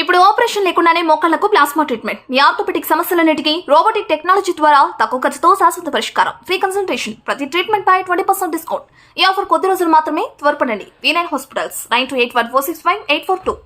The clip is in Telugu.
ఇప్పుడు ఆపరేషన్ లేకుండానే మోకాళ్లకు ప్లాస్మా ట్రీట్మెంట్. మీ ఆర్థోపెటిక్ సమస్యలన్నిటికీ రోబోటిక్ టెక్నాలజీ ద్వారా తక్కువ ఖర్చుతో శాశ్వత పరిష్కారం. Free consultation. ప్రతి ట్రీట్మెంట్ పై 20% డిస్కౌంట్. ఈ ఆఫర్ కొద్ది రోజులు మాత్రమే. త్వరపడండి. V9 hospitals 9281465842.